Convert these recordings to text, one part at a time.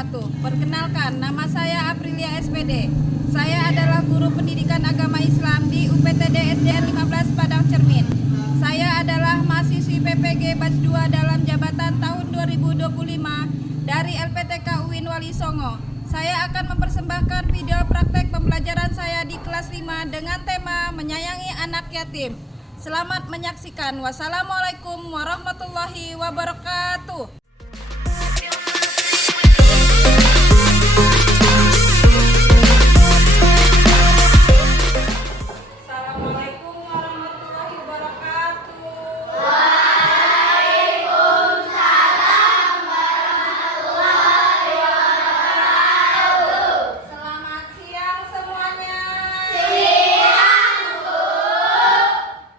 wabarakatuh. Perkenalkan, nama saya Aprilia SPD. Saya adalah guru pendidikan agama Islam di UPTD SDN 15 Padang Cermin. Saya adalah mahasiswi PPG Batch 2 dalam jabatan tahun 2025 dari LPTK UIN Wali Songo. Saya akan mempersembahkan video praktek pembelajaran saya di kelas 5 dengan tema menyayangi anak yatim. Selamat menyaksikan. Wassalamualaikum warahmatullahi wabarakatuh. Assalamualaikum warahmatullahi wabarakatuh. Selamat siang semuanya.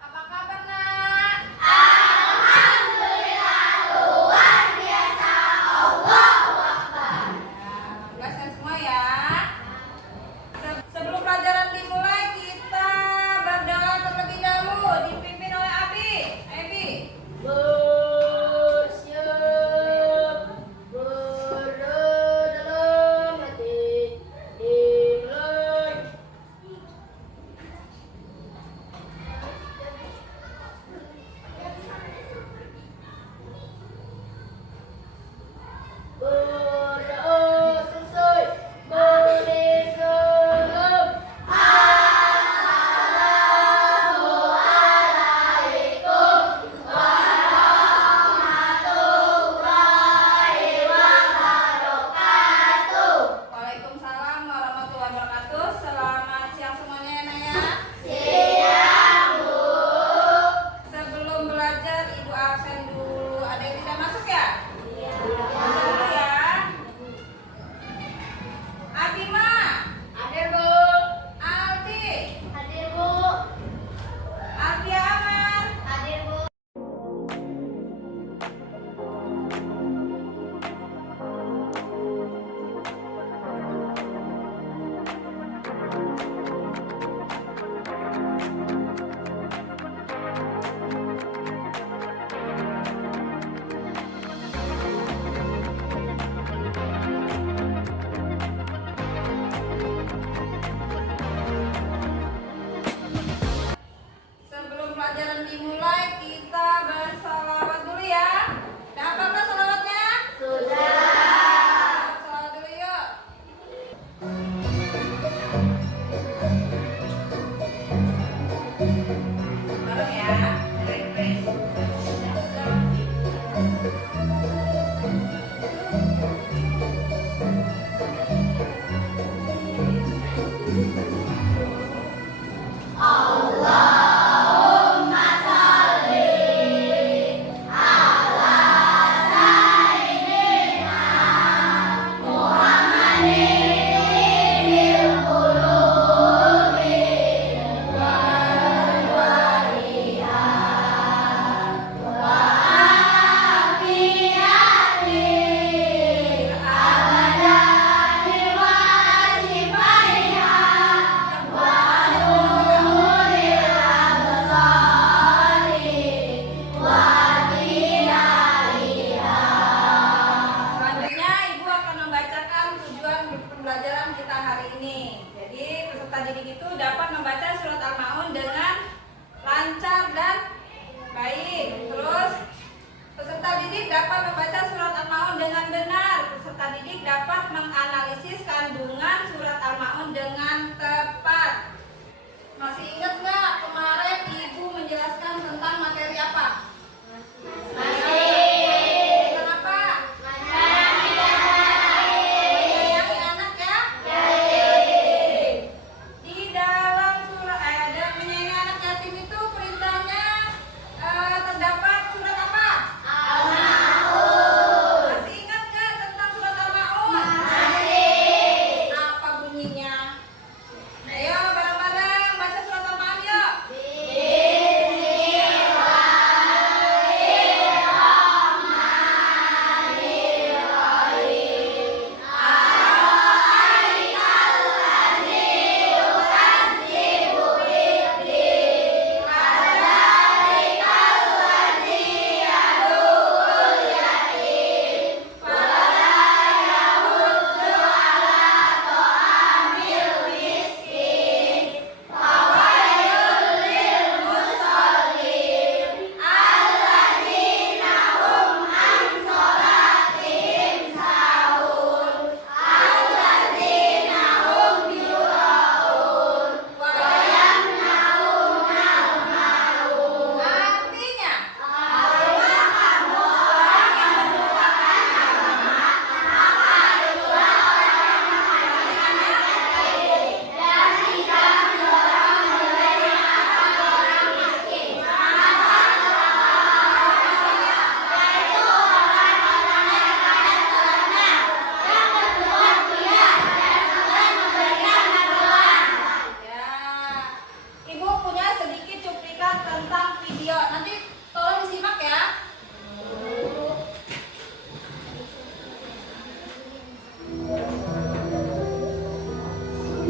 Apa kabar nak? Alhamdulillah luar biasa. Allahu Akbar. Alhamdulillah sehat semua ya.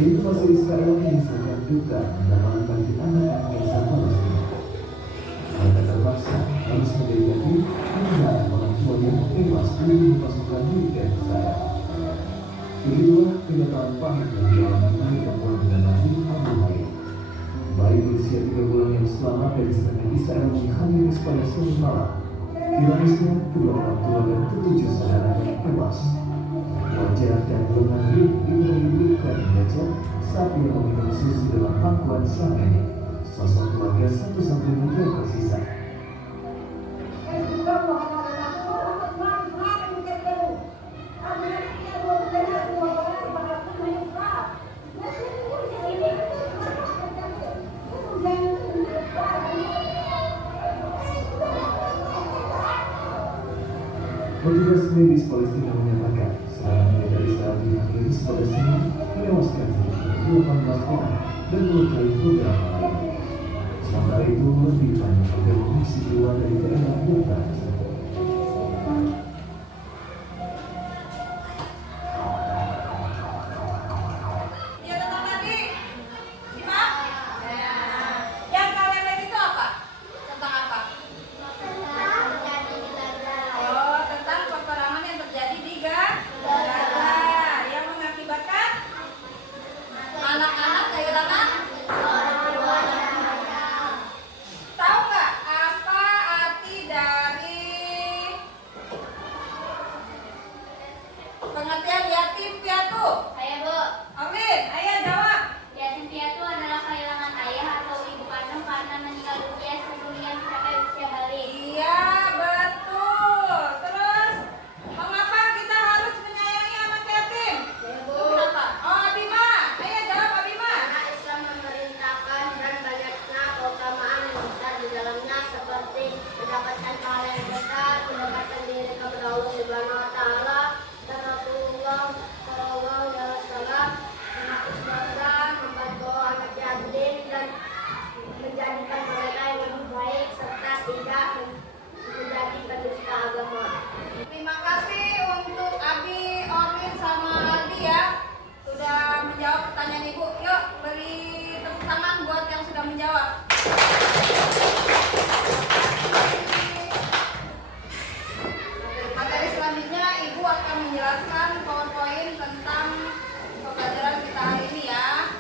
Invasi Israel menyisakan duka dalam bagi anak bangsa Palestina. Mereka terpaksa harus menjadi hingga orang tua yang tewas di pasukan militer Israel. Begitulah kenyataan pahit yang dialami bayi perempuan bernama Abu Hayy. Bayi berusia 3 bulan yang selamat dari serangan Israel menghamili pada Senin malam. Ironisnya, kedua orang tua dan ketujuh saudaranya tewas. Wajah dan lengan dipenuhi luka dan lecet saat ia meminum susu dalam pangkuan sang nenek, sosok keluarga satu-satunya yang tersisa. Petugas medis Palestina menyatakan serangan militer Israel di Hakimis pada Senin menewaskan sedikitnya 18 orang dan melukai beberapa lainnya. Sementara itu, lebih banyak warga mengungsi keluar dari daerah Gaza tersebut. Pengertian yatim piatu. Saya, Bu. Amin, ayo jawab. Yatim piatu adalah kehilangan ayah atau ibu kandung karena meninggal dunia sebelum ia mencapai usia balik. Iya, betul. Terus, mengapa kita harus menyayangi anak yatim? Saya, Bu. Kenapa? Oh, Abima. Ayo jawab, Abima. Karena Islam memerintahkan dan banyaknya keutamaan yang besar di dalamnya seperti mendapatkan pahala yang besar, mendapatkan diri kepada Allah Subhanahu wa taala dan Rasulullah Shallallahu alaihi wasallam, menghapus dosa, membantu anak yatim dan menjadikan mereka yang lebih baik serta tidak menjadi penista agama. Terima kasih untuk Abi, Orlin, sama Aldi ya sudah menjawab pertanyaan Ibu. Yuk beri tepuk tangan buat yang sudah menjawab. Materi selanjutnya Ibu akan menjelaskan poin-poin tentang pembelajaran kita hari ini ya.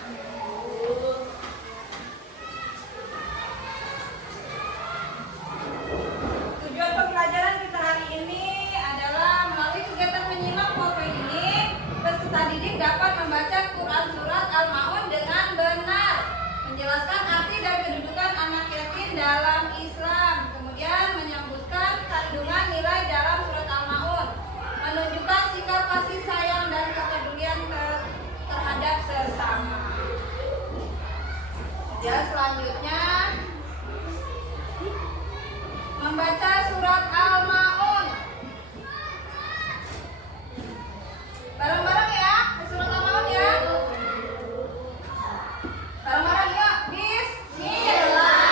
Tujuan pembelajaran kita hari ini adalah melalui kegiatan menyimak poin ini, peserta didik dapat membaca Quran Surat Al-Ma'un dengan benar, menjelaskan arti dan kedudukan anak yatim dalam Islam, kemudian menyebutkan kandungan nilai dalam Surat Al-Ma'un, menunjukkan sikap kasih sayang dan kepedulian terhadap sesama. Ya, selanjutnya membaca Surat Al-Ma'un. Bareng-bareng ya, Surat Al-Ma'un ya. Bareng-bareng yuk. Bismillahirrahmanirrahim.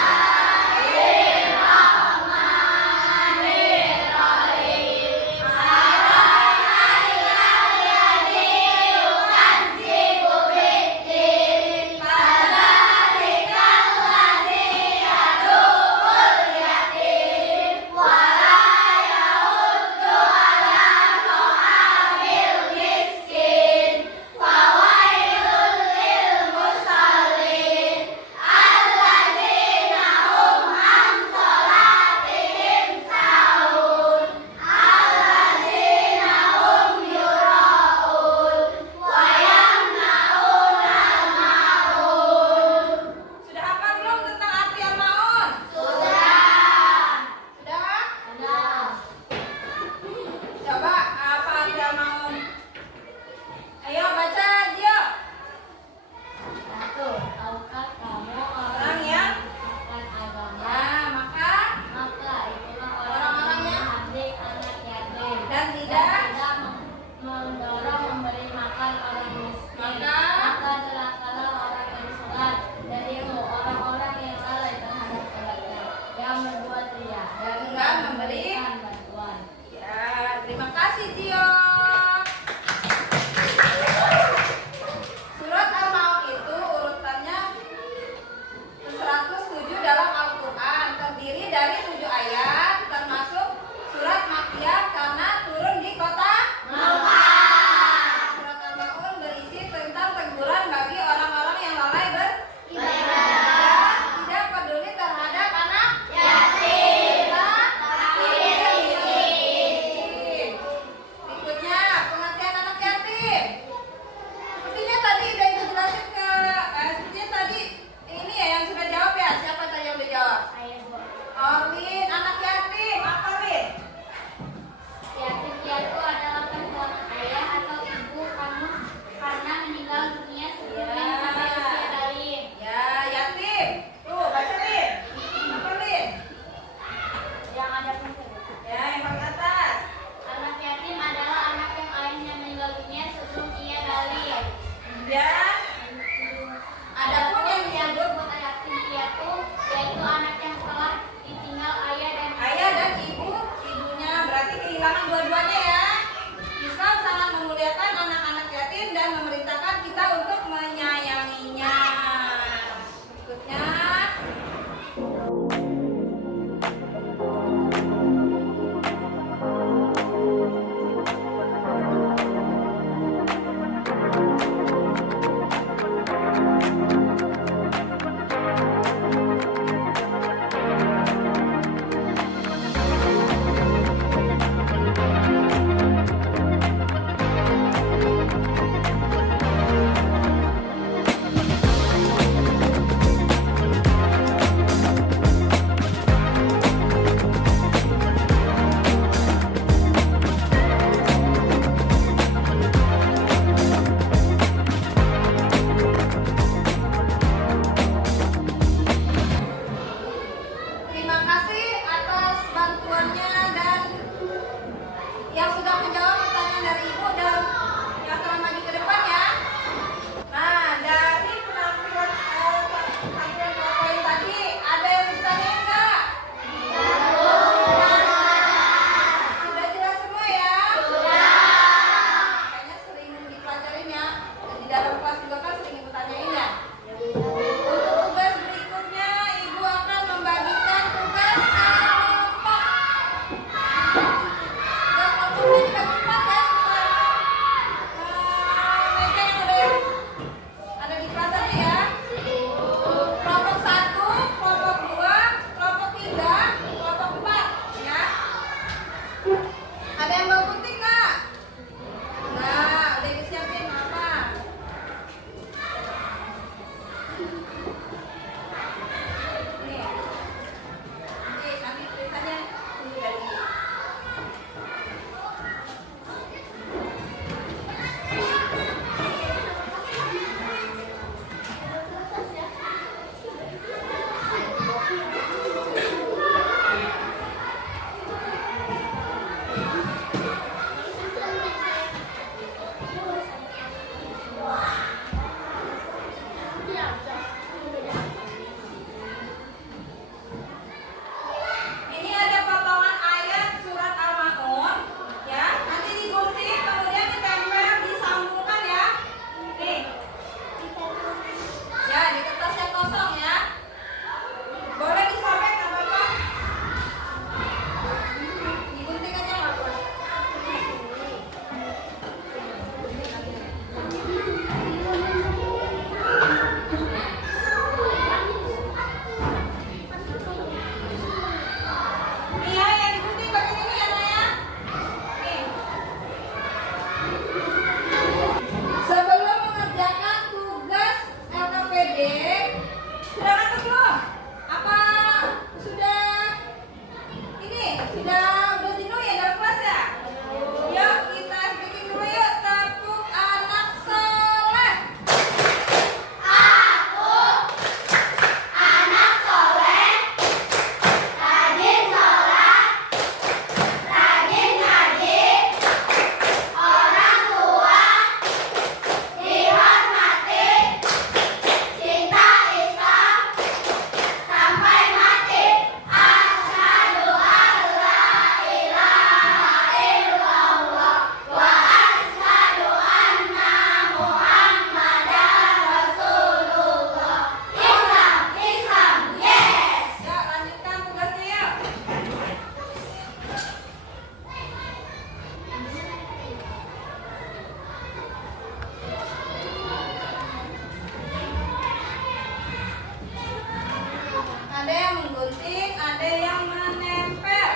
gunting, ada yang menempel.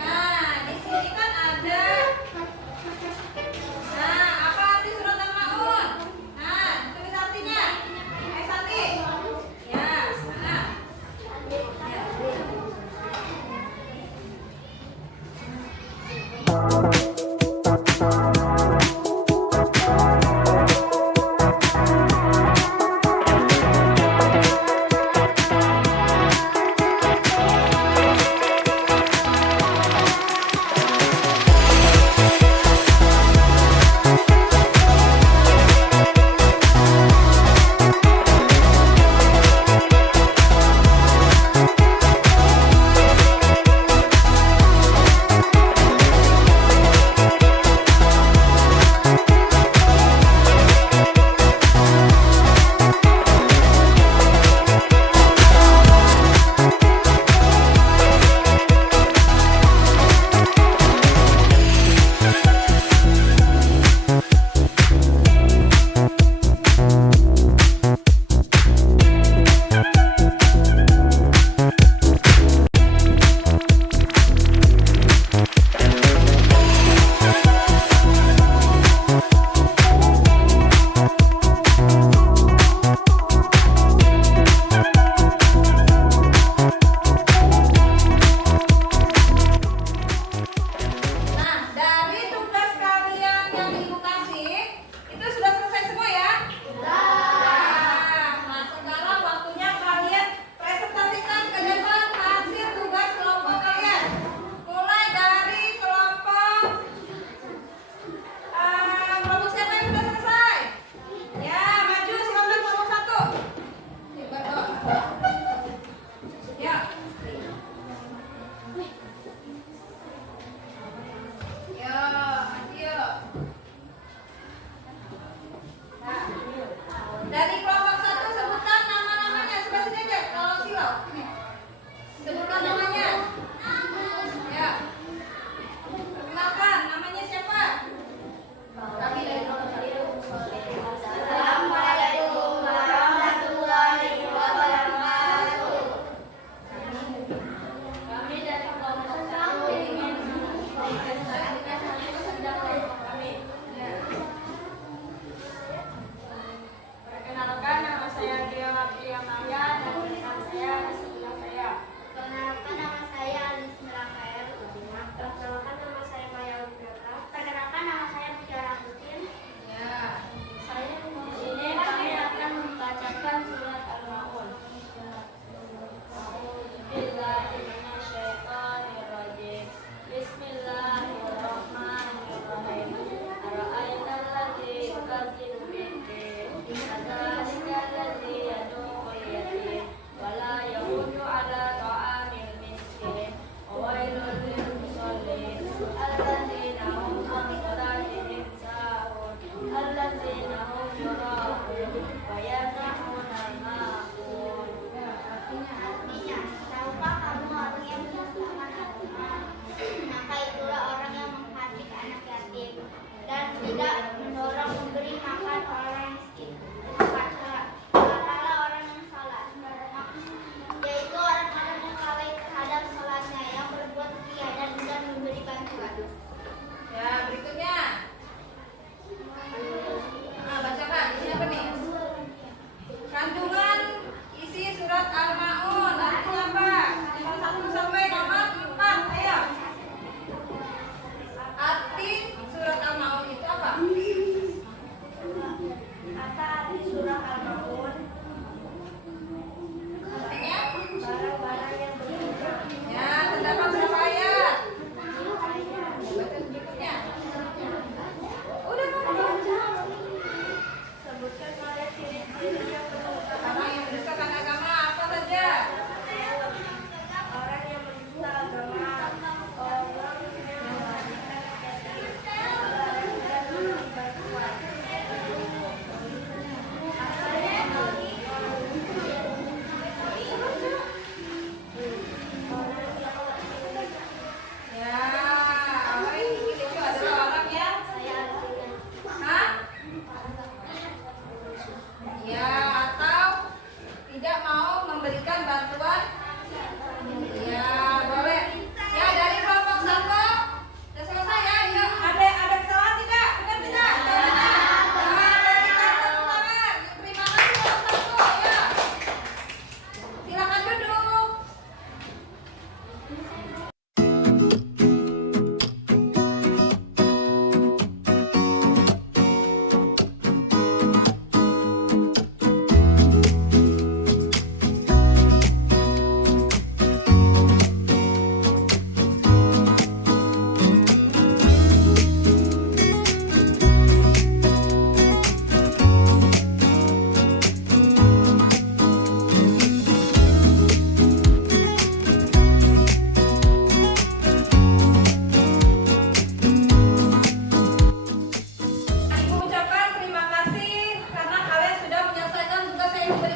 Nah, di sini kan ada. Nah, apa arti surat Al-Maun? Nah, tulis artinya. Santi. Ya, nah.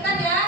dengarkan ya.